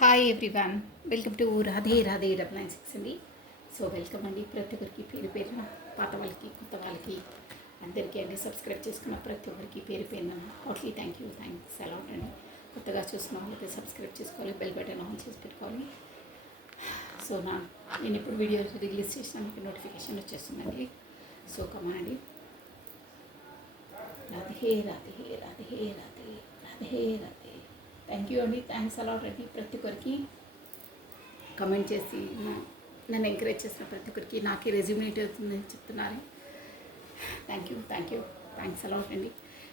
Hi everyone, welcome to Radhe Radhe 996 అండి. So welcome అండి ప్రతి ఒక్కరికి, పేరు పేరున పాత వాళ్ళకి కొత్త వాళ్ళకి అందరికీ అండి. సబ్స్క్రైబ్ చేసుకున్న ప్రతి ఒక్కరికి పేరు పేరున హాట్లీ థ్యాంక్స్ అలాట్ అండి. కొత్తగా చూస్తున్న వాళ్ళకి సబ్స్క్రైబ్ చేసుకోవాలి, బెల్ బటన్ ఆన్ చేసి పెట్టుకోవాలి. సో నేను ఇప్పుడు వీడియో రిలీజ్ చేసిన మీకు నోటిఫికేషన్ వచ్చేస్తుందండి. సో కమాండి. రాధే రాధే రాధే రాధే రాధే రాధే. థ్యాంక్ యూ అండి, థ్యాంక్స్ అలాట్ అండి. ప్రతి ఒక్కరికి కమెంట్ చేసి నన్ను ఎంకరేజ్ చేసిన ప్రతి ఒక్కరికి నాకే రెజ్యూమేట్ అవుతుందని చెప్తున్నారు. థ్యాంక్స్ అలాట్ అండి.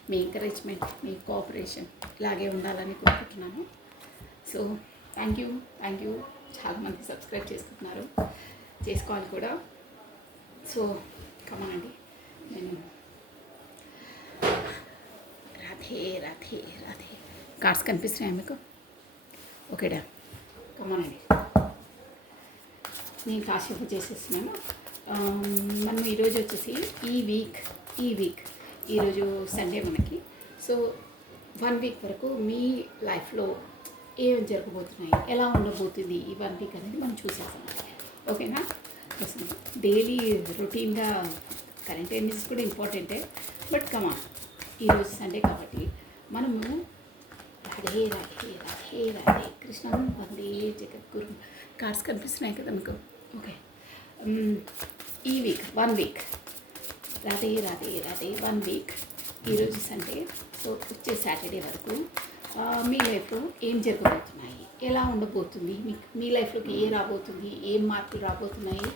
మీ ఎంకరేజ్మెంట్, మీ కోఆపరేషన్ ఇలాగే ఉండాలని కోరుకుంటున్నాను. So thank you. చాలామంది సబ్స్క్రైబ్ చేసుకుంటున్నారు, చేసుకోవాలి కూడా. సో కమాండి. నేను రాధే రాధే రాధే కార్డ్స్ కనిపిస్తున్నాయా మీకు? ఓకేడా, కమానండి. నేను కాసేపు చేసేస్తున్నాను. మనం ఈరోజు వచ్చేసి ఈ వీక్ ఈరోజు సండే మనకి. సో 1 వీక్ వరకు మీ లైఫ్లో ఏం జరగబోతున్నాయి, ఎలా ఉండబోతుంది ఈ 1 వీక్ అనేది మనం చూసేస్తాం. ఓకేనా? డైలీ రొటీన్గా కరెంట్ ఎనర్జీస్ కూడా ఇంపార్టెంటే, బట్ కమాన్ ఈరోజు సండే కాబట్టి మనము రాధే రాధే రాధే రాధే కృష్ణం వందే జగద్గురు. కార్డ్స్ కనిపిస్తున్నాయి కదా మీకు? ఓకే. ఈ week 1 week Radhe Radhe Radhe 1 week ఈరోజు సండే. సో వచ్చే సాటర్డే వరకు మీ లైఫ్లో ఏం జరగబోతున్నాయి, ఎలా ఉండబోతుంది, మీ లైఫ్లోకి ఏం రాబోతుంది, ఏం మార్పులు రాబోతున్నాయి,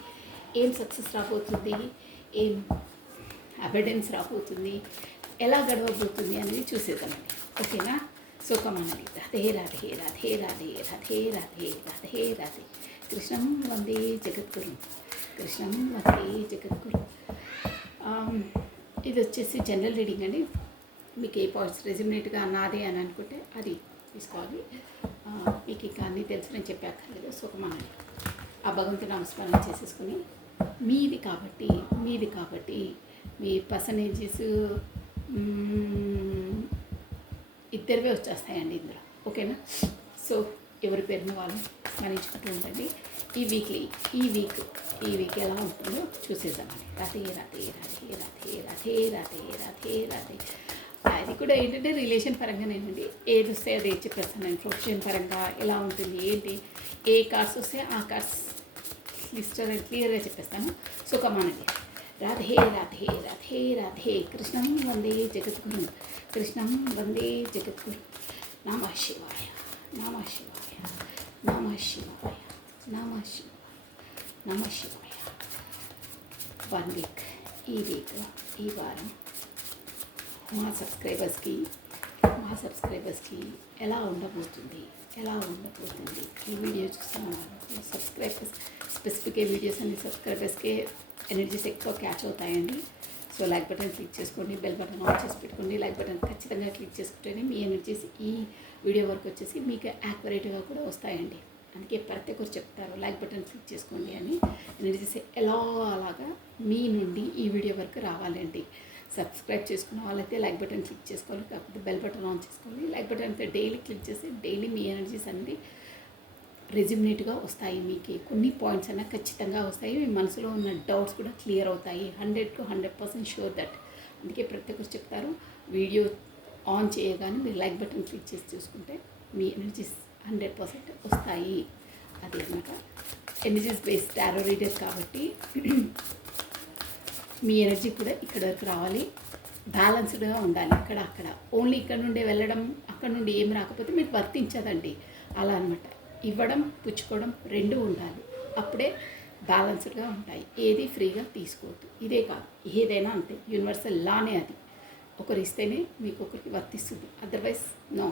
ఏం సక్సెస్ రాబోతుంది, ఏం అబెడెన్స్ రాబోతుంది, ఎలా గడవబోతుంది అనేది చూసేద్దామండి. ఓకేనా? సో కమానండి. రాధే రాధే రాధే రాధే రాధే రాధే రాధే రాధే కృష్ణం వందే జగద్గురు. కృష్ణం వందే జగద్గురు. ఇది వచ్చేసి జనరల్ రీడింగ్ అండి. మీకు ఏ పాయింట్స్ రెజ్యూమేట్గా నాదే అని అనుకుంటే అది తీసుకోవాలి. మీకు ఇంకా అన్నీ తెలుసు, నేను చెప్పక్కర్లేదు. సో కమానండి. ఆ భగవంతుని నమస్కారం చేసేసుకుని మీది కాబట్టి మీ పర్సనేజెస్ ఇద్దరివే వచ్చేస్తాయండి ఇందులో. ఓకేనా? సో ఎవరి పేరుని వాళ్ళు స్మరించుకుంటూ ఉండండి. ఈ వీక్ ఎలా ఉంటుందో చూసేద్దామండి. రాధే రాధే రాధే రాధే రాధే రాధే రాధే రాధే. అది కూడా ఏంటంటే రిలేషన్ పరంగానేనండి. ఏది వస్తే అది చెప్పేస్తాను నేను. ప్రొఫెషన్ పరంగా ఎలా ఉంటుంది, ఏంటి, ఏ కార్డ్స్ వస్తే ఆ కార్డ్స్ లిస్ట్ అనేది క్లియర్గా చెప్పేస్తాను. సో కమానండి. రాధే రాధే రాధే రాధే కృష్ణం వందే జగద్గురు. కృష్ణం వందే జగద్గురు. నమః శివాయ నమః శివాయ నమః శివాయ నమః శివాయ నమః శివాయ. 1 వీక్ ఈ వారం మా సబ్స్క్రైబర్స్కి ఎలా ఉండబోతుంది ఈ వీడియో చూస్తున్న సబ్స్క్రైబర్స్ స్పెసిఫిక్ వీడియోస్ అన్ని సబ్స్క్రైబర్స్కే ఎనర్జీస్ ఎక్కువ క్యాచ్ అవుతాయండి. సో లైక్ బటన్ క్లిక్ చేసుకోండి, బెల్ బటన్ ఆన్ చేసి పెట్టుకోండి. లైక్ బటన్ ఖచ్చితంగా క్లిక్ చేసుకుంటేనే మీ ఎనర్జీస్ ఈ వీడియో వరకు వచ్చేసి మీకు యాక్యురేట్గా కూడా వస్తాయండి. అందుకే ప్రతి ఒక్కరు చెప్తారు లైక్ బటన్ క్లిక్ చేసుకోండి అని. ఎనర్జీస్ అలాగా మీ నుండి ఈ వీడియో వరకు రావాలండి. సబ్స్క్రైబ్ చేసుకున్న వాళ్ళైతే లైక్ బటన్ క్లిక్ చేసుకోవాలి, కాకపోతే బెల్ బటన్ ఆన్ చేసుకోవాలి. లైక్ బటన్ అయితే డైలీ క్లిక్ చేసి డైలీ మీ ఎనర్జీస్ అనేది రెజ్యూమినేట్గా వస్తాయి. మీకు కొన్ని పాయింట్స్ అయినా ఖచ్చితంగా వస్తాయి. మీ మనసులో ఉన్న డౌట్స్ కూడా క్లియర్ అవుతాయి. 100% షూర్ దట్. అందుకే ప్రతి ఒక్కరు చెప్తారు వీడియో ఆన్ చేయగానే మీరు లైక్ బటన్ క్లిక్ చేసి చూసుకుంటే మీ ఎనర్జీస్ 100% వస్తాయి. అది అన్నమాట. ఎనర్జీస్ బేస్డ్ టారో రీడర్ కాబట్టి మీ ఎనర్జీ కూడా ఇక్కడ వరకు రావాలి, బ్యాలెన్స్డ్గా ఉండాలి. అక్కడ ఓన్లీ ఇక్కడ నుండి వెళ్ళడం, అక్కడ నుండి ఏం రాకపోతే మీకు వర్తించదండి. అలా అనమాట. ఇవ్వడం పుచ్చుకోవడం 2 ఉండాలి, అప్పుడే బ్యాలెన్స్డ్గా ఉంటాయి. ఏది ఫ్రీగా తీసుకోవద్దు. ఇదే కాదు, ఏదైనా అంతే. యూనివర్సల్ లానే అది. ఒకరు ఇస్తేనే మీకు ఒకరికి వర్తిస్తుంది, అదర్వైజ్ నో.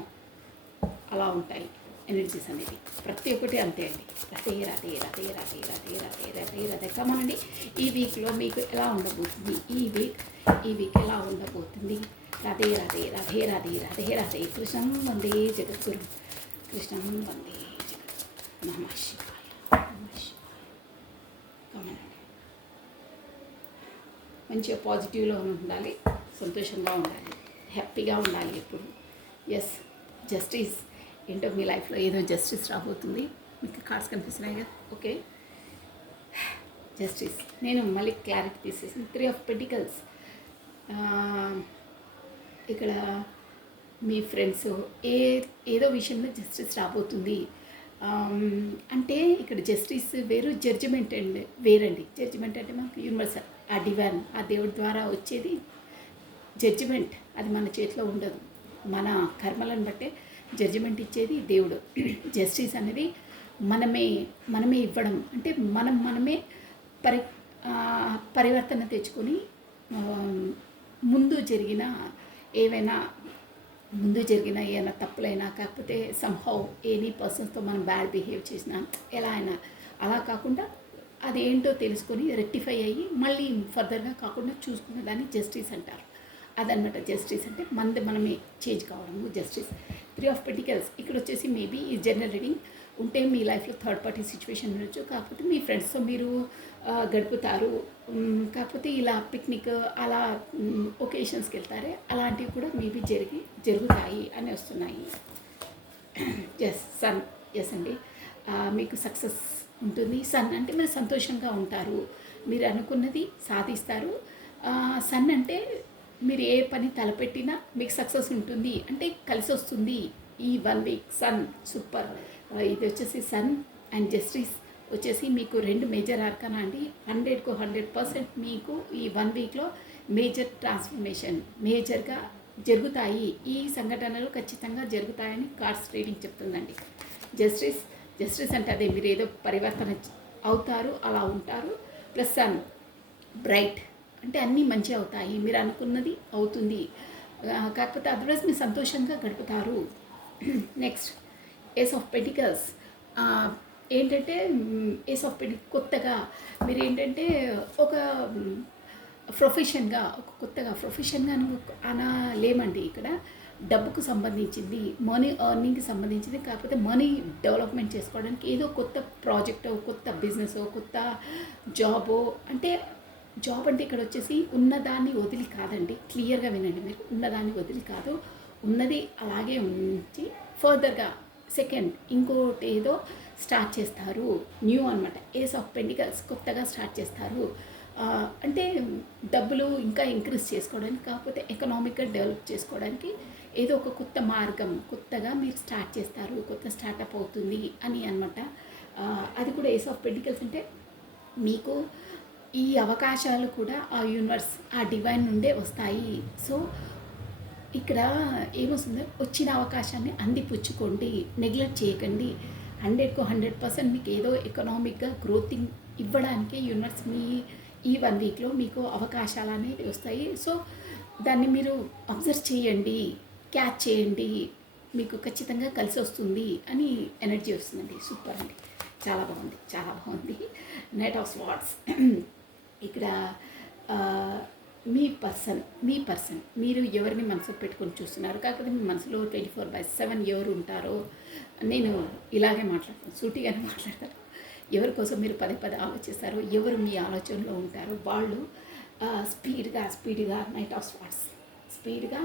అలా ఉంటాయి ఎనర్జీస్ అనేది. ప్రతి ఒక్కటి అంతే అండి. రాధే రాధే రాధే రాధే రాధే రాధే రాధే రాధే. కమానండి. ఈ వీక్లో మీకు ఎలా ఉండబోతుంది, ఈ వీక్ ఎలా ఉండబోతుంది? రాధే రాధే రాధే రాధే రాధే రాధే కృష్ణం వందే జగద్గురు. కృష్ణం వందే నమః శివాయ నమః శివాయ. కమానండి. మంచిగా పాజిటివ్లో ఉండాలి, సంతోషంగా ఉండాలి, హ్యాపీగా ఉండాలి ఎప్పుడు. ఎస్, జస్టిస్ ఏంటో మీ లైఫ్లో ఏదో జస్టిస్ రాబోతుంది. మీకు కార్డ్స్ కనిపిస్తున్నాయి కదా, ఓకే. జస్టిస్, నేను మళ్ళీ క్లారిటీ తీసేసాను. 3 ఆఫ్ పెంటికల్స్. ఇక్కడ మీ ఫ్రెండ్స్ ఏదో విషయంలో జస్టిస్ రాబోతుంది. అంటే ఇక్కడ జస్టిస్ వేరు, జడ్జిమెంట్ అండ్ వేరండి. జడ్జిమెంట్ అంటే మనకు యూనివర్సల్, ఆ డివైన్, ఆ దేవుడి ద్వారా వచ్చేది జడ్జిమెంట్. అది మన చేతిలో ఉండదు, మన కర్మలను బట్టే జడ్జిమెంట్ ఇచ్చేది దేవుడు. జస్టిస్ అనేది మనమే ఇవ్వడం, అంటే మనమే పరివర్తన తెచ్చుకొని ముందు జరిగిన ఏమైనా తప్పులైనా, కాకపోతే సంహౌ ఎనీ పర్సన్స్తో మనం బ్యాడ్ బిహేవ్ చేసినా, ఎలా అయినా అలా కాకుండా అదేంటో తెలుసుకొని రెక్టిఫై అయ్యి మళ్ళీ ఫర్దర్గా కాకుండా చూసుకునే దాన్ని జస్టిస్ అంటారు. అదనమాట జస్టిస్ అంటే మనమే చేంజ్ కావడము జస్టిస్. 3 ఆఫ్ పెంటికల్స్ ఇక్కడ వచ్చేసి మేబీ ఈ జనరల్ రీడింగ్ ఉంటే మీ లైఫ్లో థర్డ్ పార్టీ సిచ్యువేషన్ ఉండొచ్చు, కాకపోతే మీ ఫ్రెండ్స్తో మీరు గడుపుతారు, కాకపోతే ఇలా పిక్నిక్ అలా ఒకేషన్స్కి వెళ్తారే, అలాంటివి కూడా మేబీ జరుగుతాయి అని వస్తున్నాయి. సన్, ఎస్ అండి, మీకు సక్సెస్ ఉంటుంది. సన్ అంటే మీరు సంతోషంగా ఉంటారు, మీరు అనుకున్నది సాధిస్తారు. సన్ అంటే మీరు ఏ పని తలపెట్టినా మీకు సక్సెస్ ఉంటుంది, అంటే కలిసి వస్తుంది. ఈ 1 వీక్ సన్ సూపర్. ఇది వచ్చేసి సన్ అండ్ జస్టిస్ వచ్చేసి మీకు 2 మేజర్ ఆర్కానా అండి. 100కు 100% మీకు ఈ 1 వీక్లో మేజర్ ట్రాన్స్ఫర్మేషన్ మేజర్గా జరుగుతాయి. ఈ సంఘటనలు ఖచ్చితంగా జరుగుతాయని కార్డ్స్ రీడింగ్ చెప్తుందండి. జస్టిస్ అంటే అదే, మీరు ఏదో పరివర్తన అవుతారు, అలా ఉంటారు. ప్లస్ సన్ బ్రైట్ అంటే అన్నీ మంచి అవుతాయి, మీరు అనుకున్నది అవుతుంది, కాకపోతే అదర్వైజ్ మీరు సంతోషంగా గడుపుతారు. Next ace of pentacles. ఏంటంటే ఏస్ ఆఫ్ పెంటికల్స్ కొత్తగా మీరు ఏంటంటే ఒక కొత్తగా ప్రొఫెషన్గా అనలేమండి. ఇక్కడ డబ్బుకు సంబంధించింది, మనీ ఎర్నింగ్కి సంబంధించింది, కాకపోతే మనీ డెవలప్మెంట్ చేసుకోవడానికి ఏదో కొత్త ప్రాజెక్టో, కొత్త బిజినెసో, కొత్త జాబో. అంటే జాబ్ అంటే ఇక్కడ వచ్చేసి ఉన్నదాన్ని వదిలి కాదండి, క్లియర్గా వినండి మీరు. ఉన్నదాన్ని వదిలి కాదు, ఉన్నది అలాగే ఉంచి ఫర్దర్గా సెకండ్ ఇంకోటి ఏదో స్టార్ట్ చేస్తారు, న్యూ అనమాట. ఏస్ ఆఫ్ పెంటికల్స్ కొత్తగా స్టార్ట్ చేస్తారు. అంటే డబ్బులు ఇంకా ఇంక్రీజ్ చేసుకోవడానికి, కాకపోతే ఎకనామిక్గా డెవలప్ చేసుకోవడానికి ఏదో ఒక కొత్త మార్గం కొత్తగా మీరు స్టార్ట్ చేస్తారు, కొత్త స్టార్టప్ అవుతుంది అని అనమాట. అది కూడా ఏస్ ఆఫ్ పెంటికల్స్ అంటే మీకు ఈ అవకాశాలు కూడా ఆ యూనివర్స్, ఆ డివైన్ నుండే వస్తాయి. సో ఇక్కడ ఏమొస్తుందో, వచ్చిన అవకాశాన్ని అందిపుచ్చుకోండి, నెగ్లెక్ట్ చేయకండి. 100కు 100% మీకు ఏదో ఎకనామిక్గా గ్రోతింగ్ ఇవ్వడానికి యూనివర్స్ ఈ 1 వీక్లో మీకు అవకాశాలు అనేది వస్తాయి. సో దాన్ని మీరు అబ్జర్వ్ చేయండి, క్యాచ్ చేయండి, మీకు ఖచ్చితంగా కలిసి వస్తుంది అని ఎనర్జీ వస్తుందండి. సూపర్ అండి, చాలా బాగుంది. Knight of swords. ఇక్కడ మీ పర్సన్ మీరు ఎవరిని మనసులో పెట్టుకొని చూస్తున్నారు, కాకపోతే మీ మనసులో 24/7 ఎవరు ఉంటారో, నేను ఇలాగే మాట్లాడతాను, సూటిగానే మాట్లాడతాను. ఎవరి కోసం మీరు పదే ఆలోచిస్తారో, ఎవరు మీ ఆలోచనలో ఉంటారో వాళ్ళు స్పీడ్గా నైట్ ఆఫ్ స్వార్డ్స్ స్పీడ్గా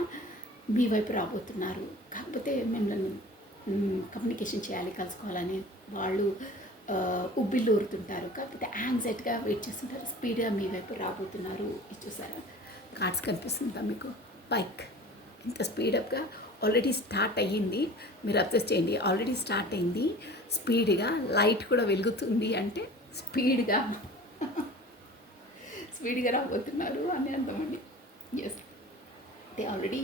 మీ వైపు రాబోతున్నారు. కాకపోతే మిమ్మల్ని కమ్యూనికేషన్ చేయాలి, కలుసుకోవాలని వాళ్ళు ఉబ్బిళ్ళు ఊరుతుంటారు, కాకపోతే యాంగ్జైటీగా వెయిట్ చేస్తుంటారు. స్పీడ్గా మీ వైపు రాబోతున్నారు. ఇది చూసారా, కార్డ్స్ కనిపిస్తుందా మీకు? బైక్ ఇంత స్పీడప్గా ఆల్రెడీ స్టార్ట్ అయ్యింది, మీరు అబ్జర్వ్ చేయండి. ఆల్రెడీ స్టార్ట్ అయింది, స్పీడ్గా లైట్ కూడా వెలుగుతుంది, అంటే స్పీడ్గా రాబోతున్నారు అని అర్థమండి. ఎస్, అంటే ఆల్రెడీ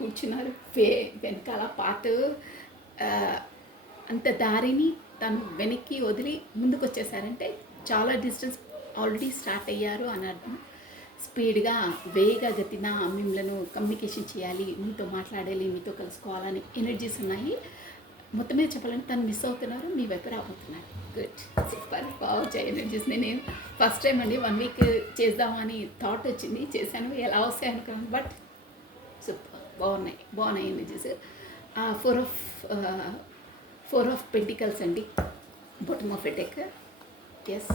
కూర్చున్నారు, వెనకాల పాత అంత దారిని తను వెనక్కి వదిలి ముందుకు వచ్చేసారంటే చాలా డిస్టెన్స్ ఆల్రెడీ స్టార్ట్ అయ్యారు అని అర్థం. స్పీడ్గా వేగగతిన మిమ్మల్ని కమ్యూనికేషన్ చేయాలి, మీతో మాట్లాడాలి, మీతో కలుసుకోవాలని ఎనర్జీస్ ఉన్నాయి. మొత్తం మీద చెప్పాలంటే తను మిస్ అవుతున్నారు, మీ వైపు రాబోతున్నారు. గుడ్, సూపర్, బాగా ఎనర్జీస్. నేను ఫస్ట్ టైం అండి 1 వీక్ చేద్దామని థాట్ వచ్చింది, చేశాను, ఎలా వస్తాయి అనుకున్నాను, బట్ సూపర్, బాగున్నాయి ఎనర్జీస్. 4 ఆఫ్ పెంటికల్స్ అండి, bottom of a deck. Yes,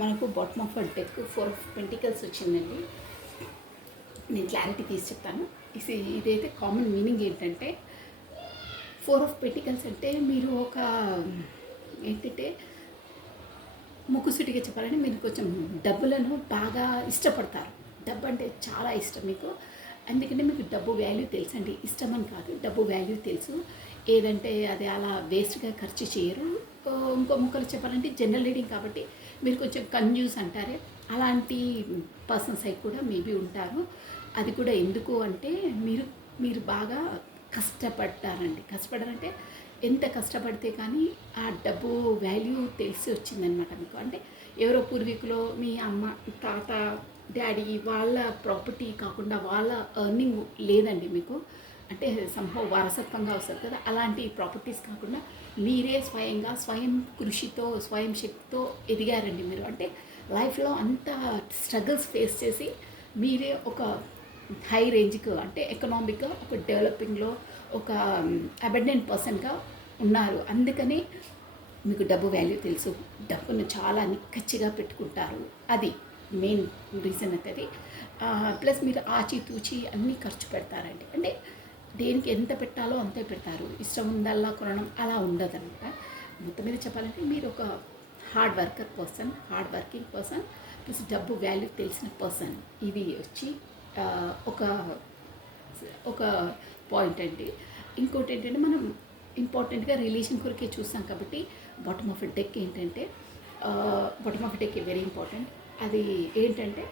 మనకు bottom of a deck 4 of pentacles వచ్చిందండి. నేను క్లారిటీ తీసి చెప్తాను. ఇదైతే కామన్ మీనింగ్ ఏంటంటే 4 ఆఫ్ పెంటికల్స్ అంటే మీరు ఒక ఏంటంటే ముక్కుసూటిగా చెప్పాలంటే మీరు కొంచెం డబ్బులను బాగా ఇష్టపడతారు. డబ్బు అంటే చాలా ఇష్టం మీకు. ఎందుకంటే మీకు డబ్బు వాల్యూ తెలుసండి. ఇష్టం అని కాదు, డబ్బు వాల్యూ తెలుసు. ఏదంటే అది అలా వేస్ట్గా ఖర్చు చేయరు. ఇంకో ముక్కలు చెప్పాలంటే జనరల్ రీడింగ్ కాబట్టి మీరు కొంచెం కంజ్యూస్ అంటారే, అలాంటి పర్సన్స్ అయి కూడా మేబీ ఉంటారు. అది కూడా ఎందుకు అంటే మీరు బాగా కష్టపడ్డారండి. కష్టపడారంటే ఎంత కష్టపడితే కానీ ఆ డబ్బు వాల్యూ తెలిసి వచ్చిందనమాట మీకు. అంటే ఎవరో పూర్వీకులో మీ అమ్మ, తాత, డాడీ వాళ్ళ ప్రాపర్టీ కాకుండా వాళ్ళ ఎర్నింగ్ లేదండి మీకు. అంటే సంభవ వారసత్వంగా వస్తుంది కదా, అలాంటి ప్రాపర్టీస్ కాకుండా మీరే స్వయంగా స్వయం కృషితో స్వయం శక్తితో ఎదిగారండి మీరు. అంటే లైఫ్లో అంత స్ట్రగుల్స్ ఫేస్ చేసి మీరే ఒక హై రేంజ్కి అంటే ఎకనామిక్గా ఒక డెవలపింగ్లో ఒక అబెండెంట్ పర్సన్గా ఉన్నారు. అందుకని మీకు డబ్బు వాల్యూ తెలుసు. డబ్బును చాలా నిక్కచ్చిగా పెట్టుకుంటారు. అది మెయిన్ రీజన్ అది. ప్లస్ మీరు ఆచితూచి అన్నీ ఖర్చు పెడతారండి. అంటే దేనికి ఎంత పెట్టాలో అంతే పెడతారు. ఇష్టం ఉందల్లా కొనడం అలా ఉండదన్నమాట. మొత్తం మీద చెప్పాలంటే మీరు ఒక హార్డ్ వర్కింగ్ పర్సన్ ప్లస్ డబ్బు వాల్యూ తెలిసిన పర్సన్. ఇది వచ్చి ఒక పాయింట్ అండి. ఇంకోటి ఏంటంటే మనం ఇంపార్టెంట్గా రిలేషన్ కొరకే చూస్తాం కాబట్టి బాటమ్ ఆఫ్ డెక్ ఏంటంటే bottom of deck very important. అది ఏంటంటే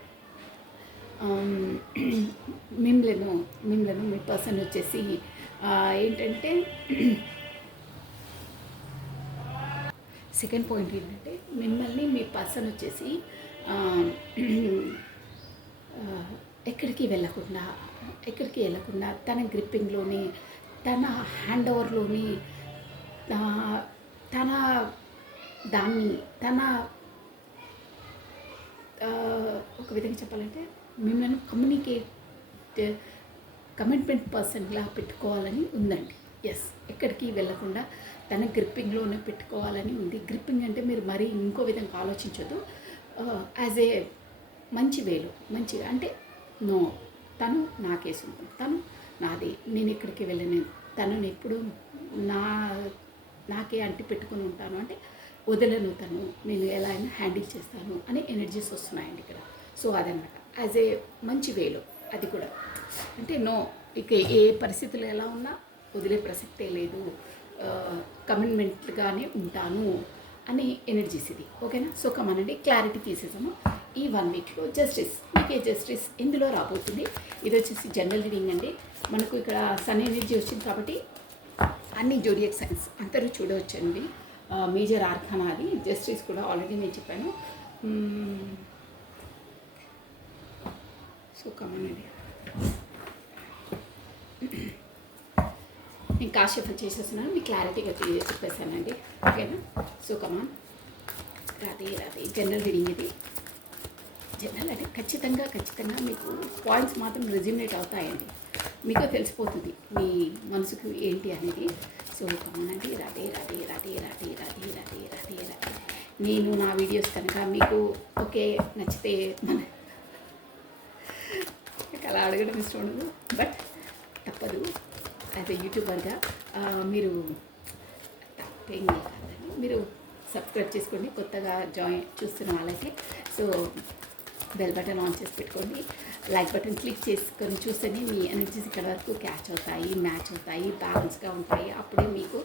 మిమ్మలను మీ పర్సన్ వచ్చేసి ఏంటంటే సెకండ్ పాయింట్ ఏంటంటే మిమ్మల్ని మీ పర్సన్ వచ్చేసి ఎక్కడికి వెళ్ళకుండా తన గ్రిప్పింగ్లోని, తన హ్యాండ్ ఓవర్లోని, తన దాన్ని ఒక విధంగా చెప్పాలంటే మిమ్మల్ని కమిట్మెంట్ పర్సన్లా పెట్టుకోవాలని ఉందండి. ఎస్, ఎక్కడికి వెళ్ళకుండా తన గ్రిప్పింగ్లోనే పెట్టుకోవాలని ఉంది. గ్రిప్పింగ్ అంటే మీరు మరీ ఇంకో విధంగా ఆలోచించొద్దు. యాజ్ ఏ మంచి వేలో మంచిగా అంటే నో, తను నా కేసు ఉంటుంది, తను నాది, నేను ఎక్కడికి వెళ్ళను, తనని ఎప్పుడు నాకే అంటి పెట్టుకుని ఉంటాను, అంటే వదలను, నేను ఎలా అయినా హ్యాండిల్ చేస్తాను అనే ఎనర్జీస్ వస్తున్నాయండి ఇక్కడ. సో అదనమాట యాజ్ ఏ మంచి వేలో. అది కూడా అంటే నో, ఇక ఏ పరిస్థితులు ఎలా ఉన్నా వదిలే ప్రసక్తే లేదు, కమిట్మెంట్గానే ఉంటాను అనే ఎనర్జీస్ ఇది. ఓకేనా? సో కమనండి, క్లారిటీ తీసేసాము. ఈ 1 వీక్లో మీకే జస్టిస్ ఎందులో రాబోతుంది. ఇది వచ్చేసి జనరల్ రీడింగ్ అండి. మనకు ఇక్కడ సన్ ఎనర్జీ వచ్చింది కాబట్టి అన్ని జోడియక్ సైన్స్ అందరూ చూడవచ్చండి. మేజర్ ఆర్కానా అది. జస్టిస్ కూడా ఆల్రెడీ నేను చెప్పాను. సో కమనండి, నేను కాశ్యఫల్ చేసేస్తున్నాను, మీకు క్లారిటీగా చెప్పేసానండి. ఓకేనా? సో కమాన్, రాదే జనరల్ రీడింగ్ ఇది. జనరల్ అంటే ఖచ్చితంగా మీకు పాయింట్స్ మాత్రం రెజ్యూమినేట్ అవుతాయండి. మీకు తెలిసిపోతుంది మీ మనసుకు ఏంటి అనేది. సో కమనండి, రాదే. నేను నా వీడియోస్ కనుక మీకు ఓకే నచ్చితే నాకు అలా అడగడం ఇష్టం ఉండదు, బట్ తప్పదు. యాజ్ ఏ యూట్యూబర్గా మీరు తప్పేం కాదండి, మీరు సబ్స్క్రైబ్ చేసుకోండి కొత్తగా చూస్తున్న వాళ్ళకి. సో బెల్ బటన్ ఆన్ చేసి పెట్టుకోండి, లైక్ బటన్ క్లిక్ చేసుకొని చూస్తేనే మీ ఎనర్జీస్ ఇక్కడ వరకు క్యాచ్ అవుతాయి, మ్యాచ్ అవుతాయి, బ్యాలెన్స్గా ఉంటాయి. అప్పుడే మీకు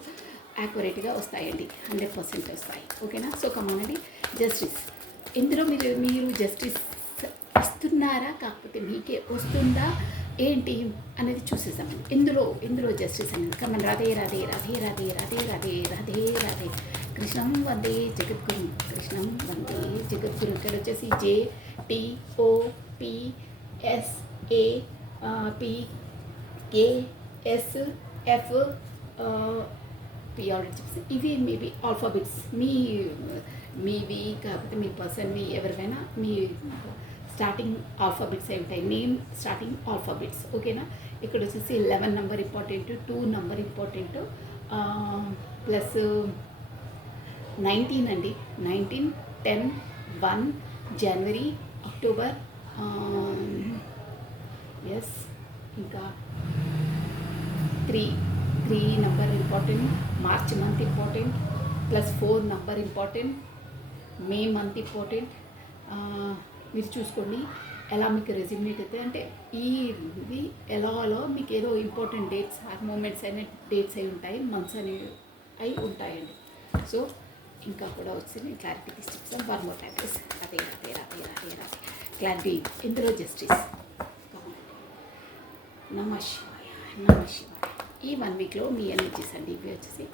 యాక్యురేట్గా వస్తాయండి, 100% వస్తాయి. ఓకేనా? సో కమానండి, జస్టిస్ ఇందులో మీరు జస్టిస్ ఇస్తున్నారా, కాకపోతే మీకే వస్తుందా ఏంటి అనేది చూసేసాం. ఇందులో జస్టిస్ అనేది కమన్. రాధే కృష్ణం వందే జగద్గురు, ఇక్కడ వచ్చేసి JTOPSAPKSF P ఆల్రెడీ చెప్పేసి. ఇవి మేబీ ఆల్ఫాబెట్స్ మీవి, కాకపోతే మీ పర్సన్వి ఎవరికైనా మీ స్టార్టింగ్ ఆల్ఫాబెట్స్ అయి ఉంటాయి, నేమ్ స్టార్టింగ్ ఆల్ఫాబెట్స్. ఓకేనా? ఇక్కడ వచ్చేసి 11 number important, 2 number important, plus 19 అండి. 19, 10, 1 జనవరి, అక్టోబర్, ఎస్. ఇంకా three three number important, March month important, +4 number important, May month important. మీరు చూసుకోండి ఎలా మీకు రెజ్యూమేట్ అయితే, అంటే ఇది ఎలాలో మీకు ఏదో ఇంపార్టెంట్ డేట్స్ మూమెంట్స్ అనే డేట్స్ అయి ఉంటాయి, మంత్స్ అనేవి అయి ఉంటాయండి. సో ఇంకా కూడా వచ్చి నేను క్లారిటీ తీసి చెప్తాను. 1 more time ప్లీజ్. అదే క్లారిటీ ఇందులో జస్టిస్. నమ శివాయ, నమ శివాయ. ఈ 1 వీక్లో మీ ఎనర్జీస్ అండి ఇవి వచ్చేసి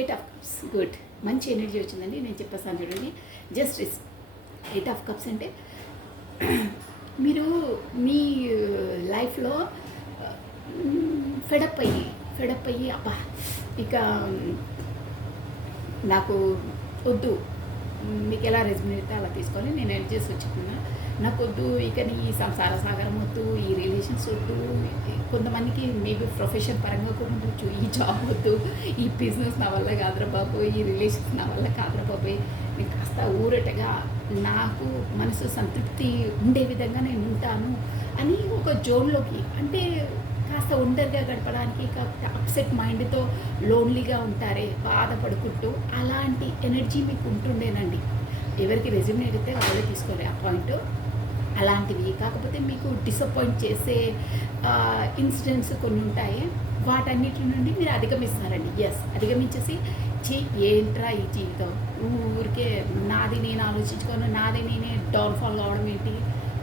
8 of Cups. గుడ్, మంచి ఎనర్జీ వచ్చిందండి. నేను చెప్పేస్తాను చూడండి. జస్టిస్ 8 of Cups అంటే మీరు మీ లైఫ్లో ఫెడప్ అయ్యి అబ్బా ఇక నాకు వద్దు, మీకు ఎలా రెజ్యూమ్ అయితే అలా తీసుకొని నేను ఎనర్జీస్ వచ్చుకున్నా, నాకు వద్దు ఇక ఈ సంసార సాగరం వద్దు, ఈ రిలేషన్స్ వద్దు, కొంతమందికి మేబీ ప్రొఫెషన్ పరంగా కూడా ఉండొచ్చు, ఈ జాబ్ వద్దు, ఈ బిజినెస్ నా వల్ల కాదురా బాబు, ఈ రిలేషన్స్ నా వల్ల కాదురా బాబు, నేను కాస్త ఊరటగా నాకు మనసు సంతృప్తి ఉండే విధంగా నేను ఉంటాను అని ఒక జోన్లోకి, అంటే కాస్త ఒంటరిగా గడపడానికి, కాకపోతే అప్సెట్ మైండ్తో లోన్లీగా ఉంటారే బాధపడుకుంటూ, అలాంటి ఎనర్జీ మీకు ఉంటుండేనండి. ఎవరికి రెజ్యూమ్ అడిగితే వాళ్ళే తీసుకోవాలి ఆ పాయింట్. అలాంటివి కాకపోతే మీకు డిసప్పాయింట్ చేసే ఇన్సిడెంట్స్ కొన్ని ఉంటాయి, వాటన్నిటి నుండి మీరు అధిగమిస్తారండి. ఎస్, అధిగమించేసి ఏంట్రా ఈ జీవితం, ఊరికే నాది నేను ఆలోచించుకొని నాది నేనే డౌన్ఫాల్ కావడం ఏంటి,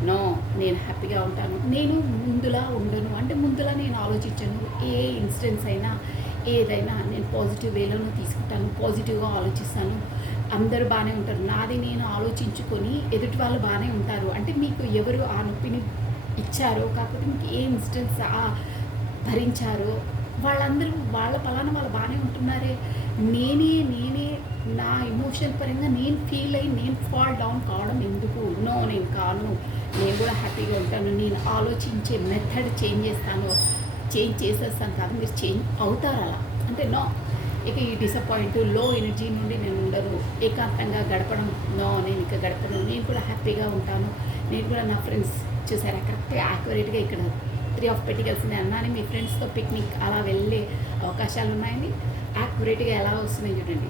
నో నేను హ్యాపీగా ఉంటాను, నేను ముందులా ఉండను, అంటే ముందులా నేను ఆలోచించను, ఏ ఇన్సిడెంట్స్ అయినా ఏదైనా నేను పాజిటివ్ వేలోనూ తీసుకుంటాను, పాజిటివ్గా ఆలోచిస్తాను, అందరూ బాగానే ఉంటారు, నాది నేను ఆలోచించుకొని ఎదుటి వాళ్ళు బాగానే ఉంటారు, అంటే మీకు ఎవరు ఆ నొప్పిని ఇచ్చారో, కాకపోతే మీకు ఏ ఇన్సిడెంట్స్ భరించారో వాళ్ళందరూ వాళ్ళ పలానా వాళ్ళు బాగానే ఉంటున్నారే, నేనే నా ఎమోషన్ పరంగా నేను ఫీల్ అయ్యి నేను ఫాల్ డౌన్ కావడం ఎందుకు, నో నేను కాను, నేను కూడా హ్యాపీగా ఉంటాను, నేను ఆలోచించే మెథడ్ చేంజ్ చేసేస్తాను కాదు, మీరు చేంజ్ అవుతారు అలా, అంటే నో ఇక ఈ డిసప్పాయింట్ లో ఎనర్జీ నుండి నేను ఉండను, ఏకాంతంగా గడపడం, నో నేను ఇక గడపను, నేను కూడా హ్యాపీగా ఉంటాను, నేను కూడా నా ఫ్రెండ్స్ చూసారా కరెక్ట్గా యాక్యురేట్గా ఇక్కడ 3 of Pentacles అన్నాను, మీ ఫ్రెండ్స్తో పిక్నిక్ అలా వెళ్ళే అవకాశాలు ఉన్నాయని యాక్యురేట్గా ఎలా వస్తున్నాయి చూడండి.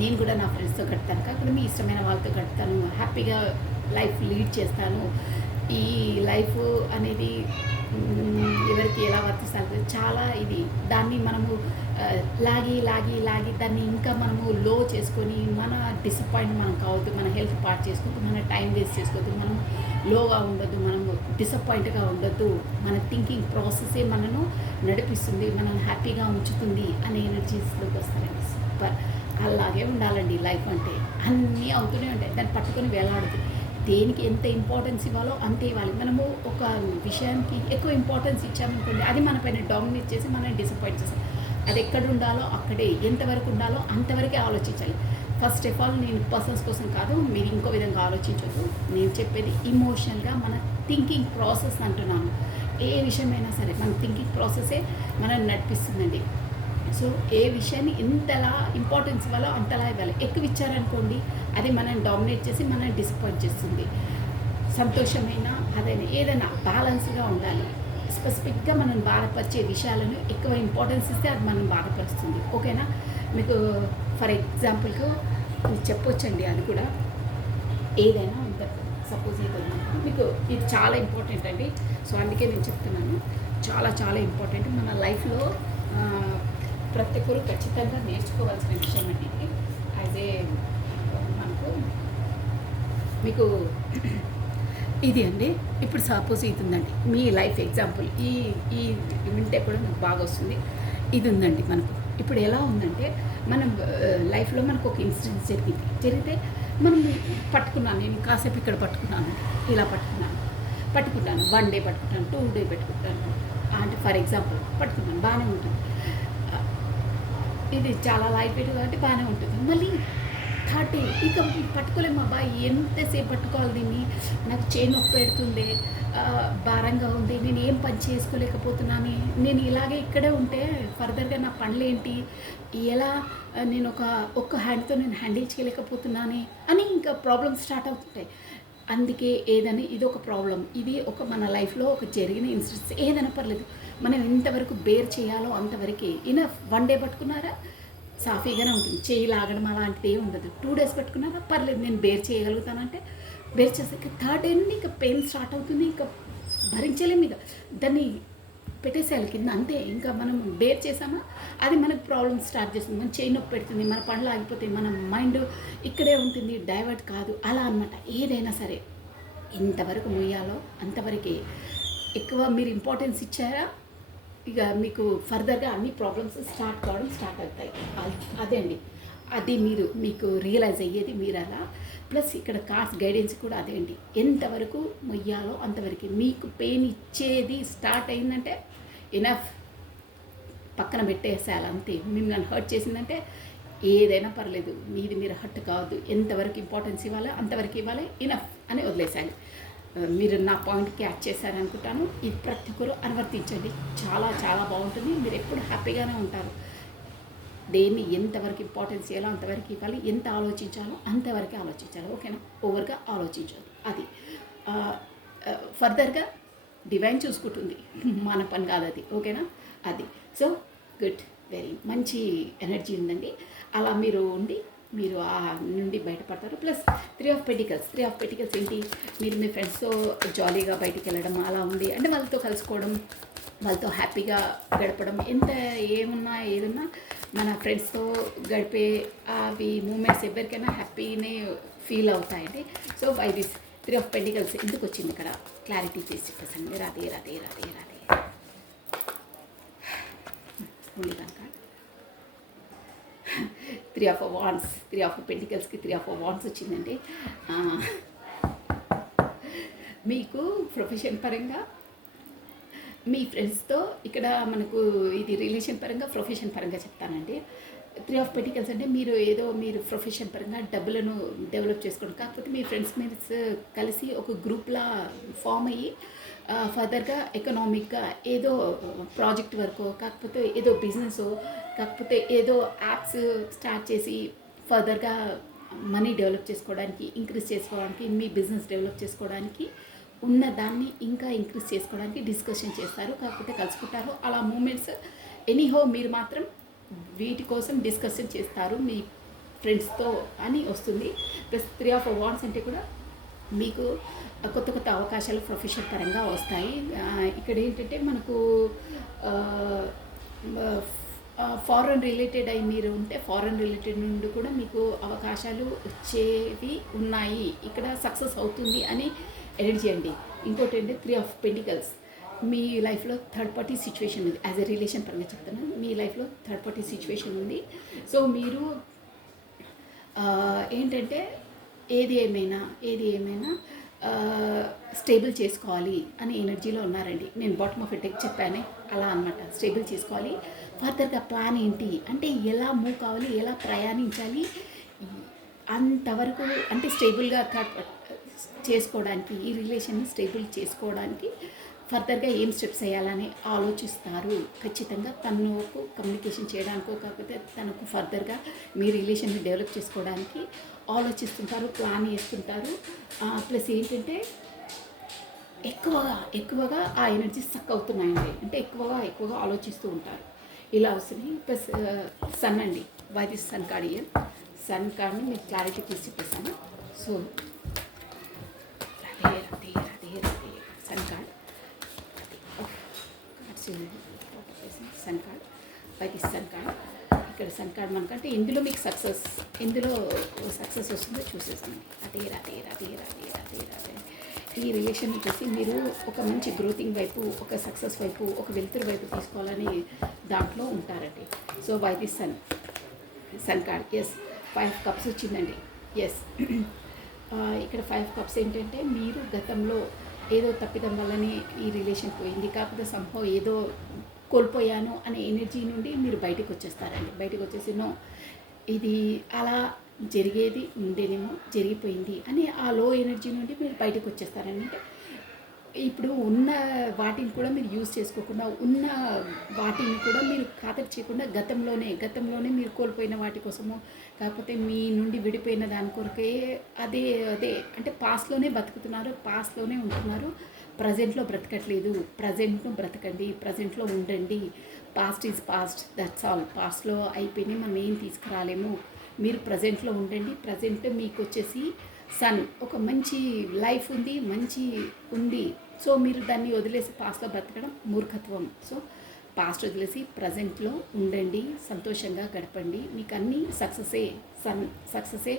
నేను కూడా నా ఫ్రెండ్స్తో గడుపుతాను, కాకపోతే మీ ఇష్టమైన వాళ్ళతో గడుపుతాను, హ్యాపీగా లైఫ్ లీడ్ చేస్తాను. ఈ లైఫ్ అనేది ఎవరికి ఎలా వర్తిస్తుంది చాలా ఇది, దాన్ని మనము లాగి దాన్ని ఇంకా మనము లో చేసుకొని మన డిసప్పాయింట్ మనం కావద్దు, మన హెల్త్ పార్ట్ చేసుకోవద్దు, మన టైం వేస్ట్ చేసుకోవద్దు, మనం లోగా ఉండొద్దు, మనము డిసప్పాయింట్గా ఉండొద్దు, మన థింకింగ్ ప్రాసెసే మనను నడిపిస్తుంది, మనల్ని హ్యాపీగా ఉంచుతుంది అనే ఎనర్జీస్లోకి వస్తారండి. సూపర్, అలాగే ఉండాలండి లైఫ్ అంటే, అన్నీ అవుతూనే ఉంటాయి, దాన్ని పట్టుకొని వేలాడదు, దేనికి ఎంత ఇంపార్టెన్స్ ఇవ్వాలో అంతే ఇవ్వాలి. మనము ఒక విషయానికి ఎక్కువ ఇంపార్టెన్స్ ఇచ్చామనుకోండి, అది మన పైన డామినేట్ చేసి మనల్ని డిసప్పాయింట్ చేస్తాం. అది ఎక్కడ ఉండాలో అక్కడే, ఎంతవరకు ఉండాలో అంతవరకే ఆలోచించాలి. ఫస్ట్ ఆఫ్ ఆల్ నేను పర్సన్స్ కోసం కాదు, మీరు ఇంకో విధంగా ఆలోచించొద్దు, నేను చెప్పేది ఇమోషనల్గా మన థింకింగ్ ప్రాసెస్ అంటున్నాను. ఏ విషయమైనా సరే మన థింకింగ్ ప్రాసెసే మనల్ని నడిపిస్తుందండి. సో ఏ విషయాన్ని ఎంతలా ఇంపార్టెన్స్ ఇవ్వాలో అంతలా ఇవ్వాలి. ఎక్కువ ఇచ్చారనుకోండి అది మనల్ని డామినేట్ చేసి మనల్ని డిసప్పాయింట్ చేస్తుంది. సంతోషమైన అదైనా ఏదైనా బ్యాలెన్స్గా ఉండాలి. స్పెసిఫిక్గా మనం బాధపరిచే విషయాలను ఎక్కువ ఇంపార్టెన్స్ ఇస్తే అది మనం బాధపరుస్తుంది. ఓకేనా? మీకు ఫర్ ఎగ్జాంపుల్కు చెప్పొచ్చండి, అది కూడా ఏదైనా ఉంటుంది. సపోజ్ ఇది మీకు ఇది చాలా ఇంపార్టెంట్ అండి. సో అందుకే నేను చెప్తున్నాను, చాలా చాలా ఇంపార్టెంట్ మన లైఫ్లో. ప్రతి ఒక్కరు ఖచ్చితంగా నేర్చుకోవాల్సిన విషయం అండి ఇది. యాజ్ ఏ మీకు ఇది అండి, ఇప్పుడు సపోజ్ ఇది ఉందండి, మీ లైఫ్ ఎగ్జాంపుల్ ఈ ఈ వింటే కూడా మీకు బాగా వస్తుంది. ఇది ఉందండి మనకు. ఇప్పుడు ఎలా ఉందంటే మనం లైఫ్లో మనకు ఒక ఇన్సిడెంట్ జరిగితే మనం పట్టుకున్నాను, నేను కాసేపు ఇక్కడ పట్టుకున్నాను, ఇలా పట్టుకున్నాను 1 day పట్టుకుంటాను, 2 day పెట్టుకుంటాను, అంటే ఫర్ ఎగ్జాంపుల్ పట్టుకున్నాను, బాగానే ఉంటుంది. ఇది చాలా లైట్ వెయిట్ కాబట్టి బాగానే ఉంటుంది. మళ్ళీ 30 ఇక పట్టుకోలేము, అబ్బాయి ఎంతసేపు పట్టుకోవాలి దీన్ని, నాకు చేయి నొప్పి పెడుతుంది, భారంగా ఉంది, నేను ఏం పని చేసుకోలేకపోతున్నాను, నేను ఇలాగే ఇక్కడే ఉంటే ఫర్దర్గా నా పనులు ఏంటి, ఎలా నేను ఒక్క హ్యాండ్తో నేను హ్యాండిల్ చేయలేకపోతున్నాను అని ఇంకా ప్రాబ్లమ్స్ స్టార్ట్ అవుతుంటాయి. అందుకే ఏదని ఇది ఒక ప్రాబ్లం, ఇది ఒక మన లైఫ్లో ఒక జరిగిన ఇన్సిడెంట్స్ ఏదైనా పర్లేదు, మనం ఎంతవరకు బేర్ చేయాలో అంతవరకే. ఇనఫ్ 1 డే పట్టుకున్నారా సాఫీగానే ఉంటుంది, చేయి లాగడం అలాంటిది ఏమి ఉండదు. 2 డేస్ పట్టుకున్నారా పర్లేదు, నేను బేర్ చేయగలుగుతానంటే బేర్ చేస్తే 3rd డే నుండి ఇంకా పెయిన్ స్టార్ట్ అవుతుంది, ఇంకా భరించలేము, ఇక దాన్ని పెట్టేసేయాలి కింద అంతే. ఇంకా మనం బేర్ చేసామా అది మనకు ప్రాబ్లమ్ స్టార్ట్ చేస్తుంది, మన చేయి నొప్పి పెడుతుంది, మన పనులు ఆగిపోతాయి, మన మైండ్ ఇక్కడే ఉంటుంది, డైవర్ట్ కాదు అలా అనమాట. ఏదైనా సరే ఎంతవరకు ముయ్యాలో అంతవరకే. ఎక్కువ మీరు ఇంపార్టెన్స్ ఇచ్చారా ఇక మీకు ఫర్దర్గా అన్ని ప్రాబ్లమ్స్ స్టార్ట్ కావడం స్టార్ట్ అవుతాయి. అదే అండి, అది మీకు రియలైజ్ అయ్యేది మీరు అలా. ప్లస్ ఇక్కడ కార్డ్స్ గైడెన్స్ కూడా అదే అండి, ఎంతవరకు మొయ్యాలో అంతవరకు. మీకు పెయిన్ ఇచ్చేది స్టార్ట్ అయిందంటే ఇనఫ్, పక్కన పెట్టేసేయాలి అంతే. మిమ్మల్ని హర్ట్ చేసిందంటే ఏదైనా పర్లేదు, మీది మీరు హర్ట్ కావద్దు, ఎంతవరకు ఇంపార్టెన్స్ ఇవ్వాలో అంతవరకు ఇవ్వాలి, ఇనఫ్ అని వదిలేసాలి. మీరు నా పాయింట్ క్యాచ్ చేశారనుకుంటాను. ఇది ప్రతి ఒక్కరు అనువర్తించండి, చాలా చాలా బాగుంటుంది. మీరు ఎప్పుడు హ్యాపీగానే ఉంటారు. దేన్ని ఎంతవరకు ఇంపార్టెన్స్ ఇవ్వాలో అంతవరకు ఇవ్వాలి, ఎంత ఆలోచించాలో అంతవరకే ఆలోచించాలి, ఓకేనా? ఓవర్గా ఆలోచించాలి. అది ఫర్దర్గా డివైన్ చూసుకుంటుంది, మన పని కాదు అది, ఓకేనా? అది సో గుడ్, వెరీ మంచి ఎనర్జీ ఉందండి. అలా మీరు ఉండి మీరు ఆ నుండి బయటపడతారు. ప్లస్ 3 ఆఫ్ పెటికల్స్ ఏంటి, మీరు మీ ఫ్రెండ్స్తో జాలీగా బయటికి వెళ్ళడం అలా ఉంది అంటే, వాళ్ళతో కలుసుకోవడం, వాళ్ళతో హ్యాపీగా గడపడం, ఎంత ఏమున్నా ఏదున్నా మన ఫ్రెండ్స్తో గడిపే అవి మూమెంట్స్ ఎవరికైనా హ్యాపీనే ఫీల్ అవుతాయండి. So by this 3 of pentacles ఎందుకు వచ్చింది ఇక్కడ క్లారిటీ చేసి చెప్పేసండి. రాదే ఓన్లీ కనుక 3 ఆఫ్ వాండ్స్, 3 ఆఫ్ పెంటికల్స్కి 3 ఆఫ్ వాండ్స్ వచ్చిందండి. మీకు ప్రొఫెషన్ పరంగా మీ ఫ్రెండ్స్తో, ఇక్కడ మనకు ఇది రిలేషన్ పరంగా ప్రొఫెషన్ పరంగా చెప్తానండి. 3 ఆఫ్ పెటికల్స్ అంటే మీరు ప్రొఫెషన్ పరంగా డబ్బులను డెవలప్ చేసుకోండి, కాకపోతే మీ ఫ్రెండ్స్ కలిసి ఒక గ్రూప్లా ఫామ్ అయ్యి ఫర్దర్గా ఎకనామిక్గా ఏదో ప్రాజెక్ట్ వర్కో, కాకపోతే ఏదో బిజినెస్, కాకపోతే ఏదో యాప్స్ స్టార్ట్ చేసి ఫర్దర్గా మనీ డెవలప్ చేసుకోవడానికి, ఇంక్రీజ్ చేసుకోవడానికి, మీ బిజినెస్ డెవలప్ చేసుకోవడానికి, ఉన్న దాన్ని ఇంకా ఇంక్రీజ్ చేసుకోవడానికి డిస్కషన్ చేస్తారు, కాకపోతే కలుసుకుంటారు. అలా మూమెంట్స్ ఎనీహో మీరు మాత్రం వీటి కోసం డిస్కషన్ చేస్తారు మీ ఫ్రెండ్స్తో అని వస్తుంది. ప్లస్ 3 ఆఫ్ వాండ్స్ అంటే కూడా మీకు కొత్త అవకాశాలు ప్రొఫెషన్ పరంగా వస్తాయి. ఇక్కడ ఏంటంటే మనకు ఫారెన్ రిలేటెడ్ అయి మీరు ఉంటే ఫారెన్ రిలేటెడ్ నుండి కూడా మీకు అవకాశాలు వచ్చేవి ఉన్నాయి, ఇక్కడ సక్సెస్ అవుతుంది అని ఎనర్జీ అండి. ఇంకోటి ఏంటి 3 ఆఫ్ పెంటికల్స్, మీ లైఫ్లో థర్డ్ పార్టీ సిచ్యువేషన్ ఉంది. యాజ్ ఎ రిలేషన్ పరంగా చెప్తాను, మీ లైఫ్లో థర్డ్ పార్టీ సిచ్యువేషన్ ఉంది. సో మీరు ఏంటంటే ఏది ఏమైనా స్టేబుల్ చేసుకోవాలి అనే ఎనర్జీలో ఉన్నారండి. నేను బాటమ్ ఆఫ్ ఎటెక్ చెప్పానే అలా అనమాట. స్టేబుల్ చేసుకోవాలి, ఫర్దర్గా ప్లాన్ ఏంటి అంటే ఎలా మూవ్ కావాలి, ఎలా ప్రయాణించాలి, అంతవరకు అంటే స్టేబుల్గా చేసుకోవడానికి, ఈ రిలేషన్ని స్టేబుల్ చేసుకోవడానికి ఫర్దర్గా ఏం స్టెప్స్ వేయాలని ఆలోచిస్తారు. ఖచ్చితంగా తనకు కమ్యూనికేషన్ చేయడానికో, కాకపోతే తనకు ఫర్దర్గా మీ రిలేషన్ని డెవలప్ చేసుకోవడానికి ఆలోచిస్తుంటారు, ప్లాన్ చేస్తుంటారు. ప్లస్ ఏంటంటే ఎక్కువగా ఆ ఎనర్జీ సక్ అవుతున్నాయండి, అంటే ఎక్కువగా ఆలోచిస్తూ ఉంటారు, ఇలా వస్తుంది. ప్లస్ సన్ అండి, by this sun card year, sun కార్డ్ని మీకు క్లారిటీ తీసి చెప్పేస్తాను. So sun card, sun card, by this sun card. ఇక్కడ సన్ కార్డ్ మనకంటే ఇందులో మీకు సక్సెస్ వస్తుందో చూసేసామండి. అదే ఈ రిలేషన్ వచ్చేసి మీరు ఒక మంచి గ్రోతింగ్ వైపు, ఒక సక్సెస్ వైపు, ఒక వెలుతురు వైపు తీసుకోవాలని దాంట్లో ఉంటారండి. So by this sun card, yes 5 cups వచ్చిందండి. ఎస్ ఇక్కడ 5 కప్స్ ఏంటంటే మీరు గతంలో ఏదో తప్పిదం వల్లనే ఈ రిలేషన్ పోయింది, కాకపోతే సంభవం ఏదో కోల్పోయాను అనే ఎనర్జీ నుండి మీరు బయటకు వచ్చేస్తారండి. బయటకు వచ్చేసి నో, ఇది అలా జరిగేది ఉండేదేమో, జరిగిపోయింది అని ఆ లో ఎనర్జీ నుండి మీరు బయటకు వచ్చేస్తారండి. అంటే ఇప్పుడు ఉన్న వాటిని కూడా మీరు యూజ్ చేసుకోకుండా, ఉన్న వాటిని కూడా మీరు ఖాతరు చేయకుండా గతంలోనే మీరు కోల్పోయిన వాటి కోసమో, కాకపోతే మీ నుండి విడిపోయిన దాని కొరకే అదే అదే అంటే పాస్ట్‌లోనే బతుకుతున్నారు, పాస్ట్‌లోనే ఉంటున్నారు. ప్రజెంట్‌లో బ్రతకట్లేదు. ప్రజెంట్‌ను బ్రతకండి. ప్రజెంట్‌లో ఉండండి. Past is past. That's all. పాస్ట్‌లో అయిపోయినాయి. మనం ఏం తీసుకురాలేము. మీరు ప్రజెంట్‌లో ఉండండి. ప్రజెంట్ మీకొచ్చేసి సన్ ఒక మంచి లైఫ్ ఉంది, మంచి ఉంది. సో మీరు దాన్ని వదిలేసి పాస్ట్‌లో బ్రతకడం మూర్ఖత్వం. సో పాస్ట్ వదిలేసి ప్రజెంట్‌లో ఉండండి. సంతోషంగా గడపండి. మీకు అన్నీ సక్సెసే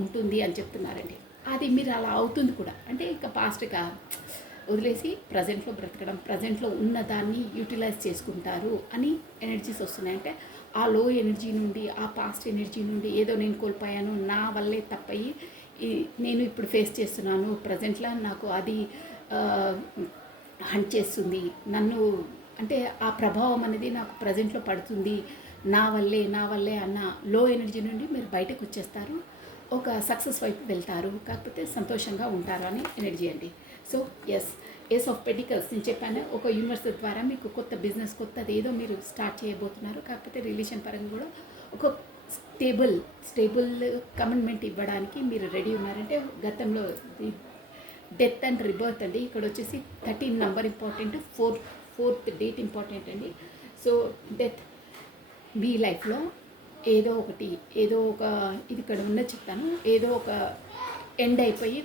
ఉంటుంది అని చెప్తున్నారండి. అది మీరు అలా అవుతుంది కూడా. అంటే ఇక పాస్ట్‌గా వదిలేసి ప్రజెంట్లో బ్రతకడం, ప్రజెంట్లో ఉన్న దాన్ని యూటిలైజ్ చేసుకుంటారు అని ఎనర్జీస్ వస్తున్నాయి. అంటే ఆ లో ఎనర్జీ నుండి, ఆ పాస్ట్ ఎనర్జీ నుండి ఏదో నేను కోల్పోయాను, నా వల్లే తప్పయి నేను ఇప్పుడు ఫేస్ చేస్తున్నాను, ప్రజెంట్లో నాకు అది హంట్ చేస్తుంది నన్ను, అంటే ఆ ప్రభావం అనేది నాకు ప్రజెంట్లో పడుతుంది, నా వల్లే అన్న లో ఎనర్జీ నుండి మీరు బయటకు వచ్చేస్తారు, ఒక సక్సెస్ వైపు వెళ్తారు, కాకపోతే సంతోషంగా ఉంటారు అని ఎనర్జీ అండి. సో ఏస్ ఆఫ్ పెంటికల్స్ నేను చెప్పాను, ఒక యూనివర్స్ ద్వారా మీకు కొత్త బిజినెస్ కొత్తది ఏదో మీరు స్టార్ట్ చేయబోతున్నారు, కాకపోతే రిలేషన్ పరంగా కూడా ఒక స్టేబుల్ కమిట్మెంట్ ఇవ్వడానికి మీరు రెడీ ఉన్నారంటే గతంలో డెత్ అండ్ రిబర్త్ అండి. ఇక్కడ వచ్చేసి 13 number important, fourth date important అండి. సో డెత్ మీ లైఫ్లో ఏదో ఒక ఇది ఇక్కడ ఉన్నది చెప్తాను, ఏదో ఒక ఎండ్ అయిపోయి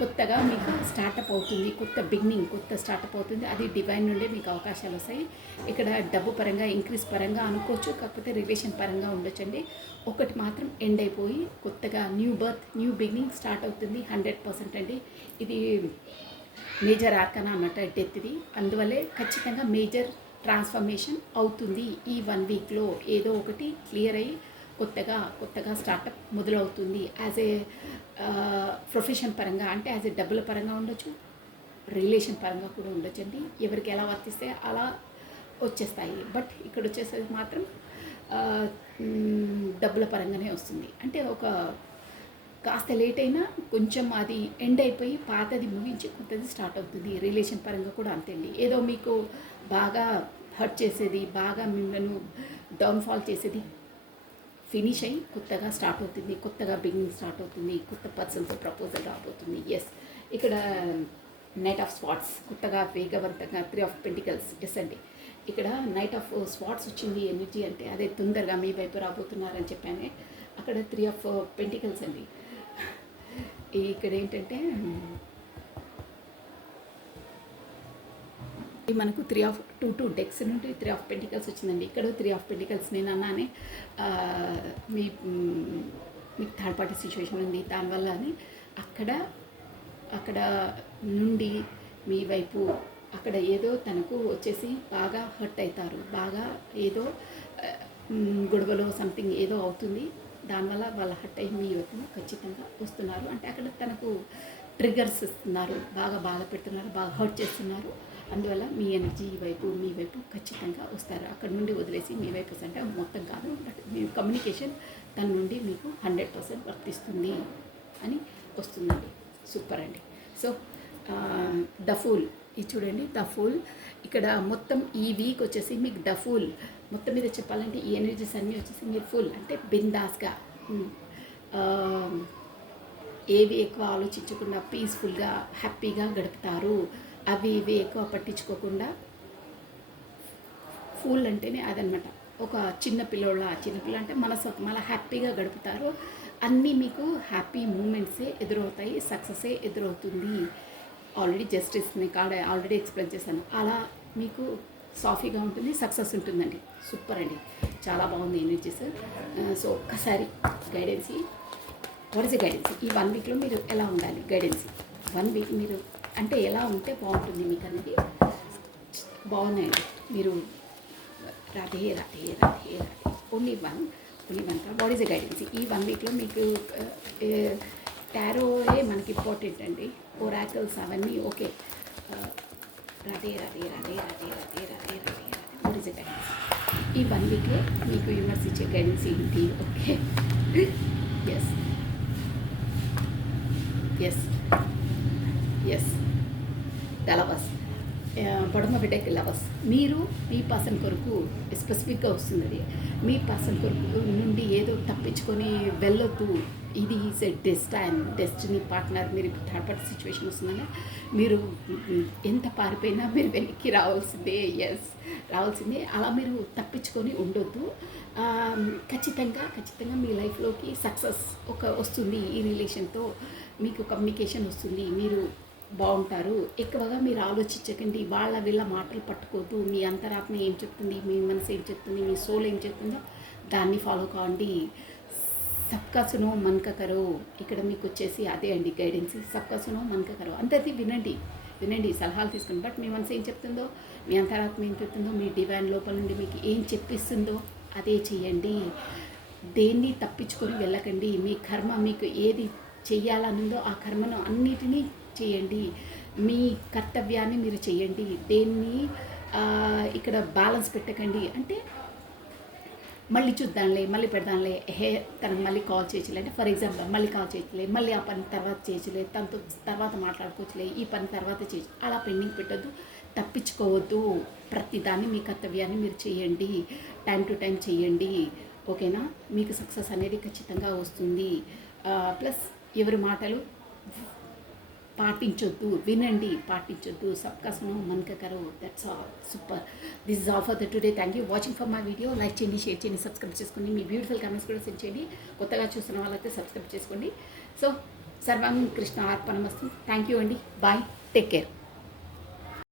కొత్తగా మీకు స్టార్టప్ అవుతుంది, కొత్త స్టార్టప్ అవుతుంది. అది డివైన్ నుండే మీకు అవకాశాలు వస్తాయి. ఇక్కడ డబ్బు పరంగా ఇంక్రీజ్ పరంగా అనుకోవచ్చు, కాకపోతే రిలేషన్ పరంగా ఉండొచ్చండి. ఒకటి మాత్రం ఎండ్ అయిపోయి కొత్తగా న్యూ బిగినింగ్ స్టార్ట్ అవుతుంది 100% అండి. ఇది మేజర్ ఆర్కనా అన్నట్టు డెత్ ఇది. అందువల్లే ఖచ్చితంగా మేజర్ ట్రాన్స్ఫర్మేషన్ అవుతుంది ఈ 1 వీక్లో. ఏదో ఒకటి క్లియర్ అయ్యి కొత్తగా స్టార్టప్ మొదలవుతుంది. యాజ్ ఏ ప్రొఫెషన్ పరంగా, అంటే యాజ్ ఏ డబ్బుల పరంగా ఉండొచ్చు, రిలేషన్ పరంగా కూడా ఉండొచ్చండి. ఎవరికి ఎలా వర్తిస్తే అలా వచ్చేస్తాయి. బట్ ఇక్కడ వచ్చేసేది మాత్రం డబ్బుల పరంగానే వస్తుంది. అంటే ఒక కాస్త లేట్ అయినా కొంచెం అది ఎండ్ అయిపోయి పాతది ముగించి కొత్తది స్టార్ట్ అవుతుంది. రిలేషన్ పరంగా కూడా అంతే అండి. ఏదో మీకు బాగా హర్ట్ చేసేది, బాగా మిమ్మల్ని డౌన్ఫాల్ చేసేది ఫినిష్ అయ్యి కొత్తగా స్టార్ట్ అవుతుంది, కొత్తగా బిగినింగ్ స్టార్ట్ అవుతుంది, కొత్త పర్సన్తో ప్రపోజల్ రాబోతుంది. ఇక్కడ నైట్ ఆఫ్ స్పాట్స్, కొత్తగా వేగవంతంగా 3 ఆఫ్ పెంటికల్స్. అండి ఇక్కడ నైట్ ఆఫ్ స్పాట్స్ వచ్చింది ఎనర్జీ, అంటే అదే తొందరగా మీ వైపు రాబోతున్నారని చెప్పానే. అక్కడ 3 ఆఫ్ పెంటికల్స్ అండి. ఇక్కడ ఏంటంటే మనకు 3 ఆఫ్ 2 డెక్స్ నుండి 3 ఆఫ్ పెంటికల్స్ వచ్చిందండి. ఇక్కడ 3 ఆఫ్ పెంటికల్స్ నేను అన్నానే మీకు థర్డ్ పార్టీ సిచ్యువేషన్ ఉంది, దానివల్ల అని అక్కడ నుండి మీ వైపు అక్కడ ఏదో తనకు వచ్చేసి బాగా హర్ట్ అవుతారు, బాగా ఏదో గొడవలో సంథింగ్ ఏదో అవుతుంది, దానివల్ల వాళ్ళ హర్ట్ అయ్యి మీ వైపు ఖచ్చితంగా వస్తున్నారు. అంటే అక్కడ తనకు ట్రిగర్స్ ఇస్తున్నారు, బాగా బాధ పెడుతున్నారు, బాగా హర్ట్ చేస్తున్నారు. అందువల్ల మీ ఎనర్జీ మీ వైపు ఖచ్చితంగా వస్తారు. అక్కడ నుండి వదిలేసి మీ వైపు అంటే మొత్తం కాదు, బట్ మీ కమ్యూనికేషన్ తన నుండి మీకు 100% వర్తిస్తుంది అని వస్తుందండి. సూపర్ అండి. సో ద ఫూల్ ఇది చూడండి, ద ఫూల్ ఇక్కడ మొత్తం ఈ వీక్ వచ్చేసి మీకు ద ఫూల్ మొత్తం మీద చెప్పాలంటే ఈ ఎనర్జీస్ అన్నీ వచ్చేసి మీరు ఫుల్ అంటే బిందాస్గా, ఏవి ఎక్కువ ఆలోచించకుండా పీస్ఫుల్గా హ్యాపీగా గడుపుతారు. అవి ఇవి ఎక్కువ పట్టించుకోకుండా ఫూల్ అంటేనే అదనమాట. ఒక చిన్నపిల్ల అంటే మన హ్యాపీగా గడుపుతారు. అన్నీ మీకు హ్యాపీ మూమెంట్సే ఎదురవుతాయి, సక్సెసే ఎదురవుతుంది. ఆల్రెడీ జస్టిస్ మీకు ఆల్రెడీ ఎక్స్ప్లెయిన్ చేశాను. అలా మీకు సాఫీగా ఉంటుంది, సక్సెస్ ఉంటుందండి. సూపర్ అండి, చాలా బాగుంది ఎనర్జీస్. సో ఒక్కసారి గైడెన్సీ, వాట్ ఇస్ గైడెన్సీ ఈ 1 వీక్లో మీరు ఎలా ఉండాలి, గైడెన్సీ 1 వీక్ మీరు అంటే ఎలా ఉంటే బాగుంటుంది మీకు అనేది బాగున్నాయండి. మీరు Radhe only one what is a గైడెన్సీ ఈ 1 వీక్లో మీకు. టారోయే మనకి ఇంపార్టెంట్ అండి, ఒరాకిల్స్ అవన్నీ okay. Radhe what is a guidance ఈ 1 వీక్లో మీకు యూనివర్స్ ఇచ్చే గైడెన్స్ ఏంటి? ఓకే, ఎస్ ద లవర్స్, పడుమ బిడ్డకి లవర్స్. మీరు మీ పర్సన్ కొరకు స్పెసిఫిక్గా వస్తుంది అది. మీ పర్సన్ కొరకు నుండి ఏదో తప్పించుకొని వెళ్ళొద్దు. ఇది ఈజ్ ఎ డెస్టినీ పార్ట్నర్. మీరు ఇప్పుడు థర్డ్ పార్టీ సిచ్యువేషన్ వస్తుందనే మీరు ఎంత పారిపోయినా మీరు వెనక్కి రావాల్సిందే. ఎస్, రావాల్సిందే. అలా మీరు తప్పించుకొని ఉండొద్దు. ఖచ్చితంగా మీ లైఫ్లోకి సక్సెస్ వస్తుంది. ఈ రిలేషన్తో మీకు కమ్యూనికేషన్ వస్తుంది. మీరు బాగుంటారు. ఎక్కువగా మీరు ఆలోచించకండి. వీళ్ళ మాటలు పట్టుకోవద్దు. మీ అంతరాత్మ ఏం చెప్తుంది, మీ మనసు ఏం చెప్తుంది, మీ సోల్ ఏం చెప్తుందో దాన్ని ఫాలో కావండి. సబ్కా సునో మన్క కరో. ఇక్కడ మీకు వచ్చేసి అదే అండి గైడెన్స్. సబ్కా సునో మన్క కరో. అందరిది వినండి, సలహాలు తీసుకోండి. బట్ మీ మనసు ఏం చెప్తుందో, మీ అంతరాత్మ ఏం చెప్తుందో, మీ డివైన్ లోపల నుండి మీకు ఏం చెప్పిస్తుందో అదే చేయండి. దేన్ని తప్పించుకొని వెళ్ళకండి. మీ కర్మ మీకు ఏది చెయ్యాలనుందో ఆ కర్మను అన్నిటినీ చేయండి. మీ కర్తవ్యాన్ని మీరు చేయండి. దేన్ని ఇక్కడ బ్యాలెన్స్ పెట్టకండి. అంటే మళ్ళీ చూద్దాంలే, మళ్ళీ పెడదాంలే, తనకు మళ్ళీ కాల్ చేయచ్చులే, అంటే ఫర్ ఎగ్జాంపుల్ మళ్ళీ కాల్ చేయచ్చులే, మళ్ళీ ఆ పని తర్వాత చేయచ్చులే, తనతో తర్వాత మాట్లాడుకోవచ్చులే, ఈ పని తర్వాత చేయొచ్చు, అలా పెండింగ్ పెట్టద్దు. తప్పించుకోవద్దు. ప్రతిదాన్ని మీ కర్తవ్యాన్ని మీరు చేయండి. టైం టు టైం చేయండి. ఓకేనా? మీకు సక్సెస్ అనేది ఖచ్చితంగా వస్తుంది. ప్లస్ ఎవరి మాటలు పాటించొద్దు. వినండి, పాటించొద్దు. సబ్కా సునో మన్క కరో. That's all. Super. This is all for the today. Thank you watching for my video. Like చేయండి, షేర్ చేయండి, సబ్స్క్రైబ్ చేసుకోండి. మీ బ్యూటిఫుల్ కామెంట్స్ కూడా సెండ్ చేయండి. కొత్తగా చూస్తున్న వాళ్ళైతే సబ్స్క్రైబ్ చేసుకోండి. సో సర్వం కృష్ణ అర్పణమస్తు. థ్యాంక్ యూ అండి. బాయ్. Take care.